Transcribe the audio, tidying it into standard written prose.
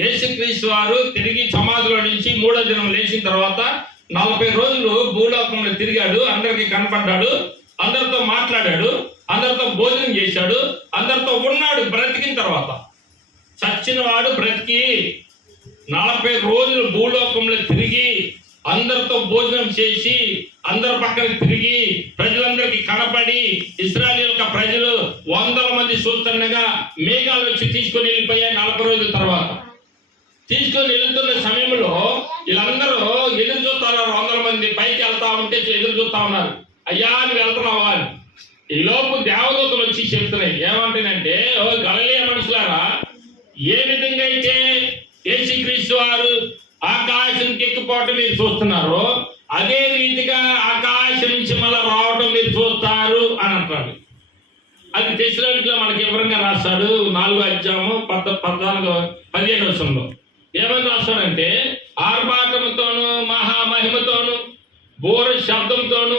యేసుక్రీస్తు వారు తిరిగి సమాధిలో నుంచి మూడో దినం లేచిన తర్వాత 40 రోజులు భూలోకంలో తిరిగాడు, అందరికి కనపడ్డాడు, అందరితో మాట్లాడాడు, అందరితో భోజనం చేశాడు, అందరితో ఉన్నాడు. బ్రతికిన తర్వాత చచ్చిన వాడు బ్రతికి 40 రోజులు భూలోకంలో తిరిగి అందరితో భోజనం చేసి అందరి పక్కన తిరిగి ప్రజలందరికీ కనపడి ఇశ్రాయేలు యొక్క ప్రజలు 100 మంది చూస్తుండగా మేఘాలు వచ్చి తీసుకొని వెళ్ళిపోయాయి. 40 రోజుల తర్వాత తీసుకొని వెళ్తున్న సమయంలో వీళ్ళందరూ ఎదురు చూస్తారు. 100 మంది పైకి వెళ్తా ఉంటే ఎదురు చూస్తా ఉన్నారు, అయ్యా నువ్వు వెళ్తున్నావా అని. ఈ లోపు దేవదూతలు వచ్చి చెప్తున్నాయి, ఏమంటేనంటే ఓ గలిలయ మనుషులారా, ఏ విధంగా అయితే యేసుక్రీస్తు వారు ఆకాశంకి ఎక్కిపోవటం మీరు చూస్తున్నారో అదే రీతిగా ఆకాశం నుంచి మళ్ళీ రావటం మీరు చూస్తారు అని అంటారు. అది తెస్సలోనికీయులో మనకి వివరంగా రాస్తాడు 4వ అధ్యాయము 15వ వచనంలో. ఏమని రాస్తాడంటే, ఆర్భాటముతోను మహామహిమతోను బోర శబ్దంతోను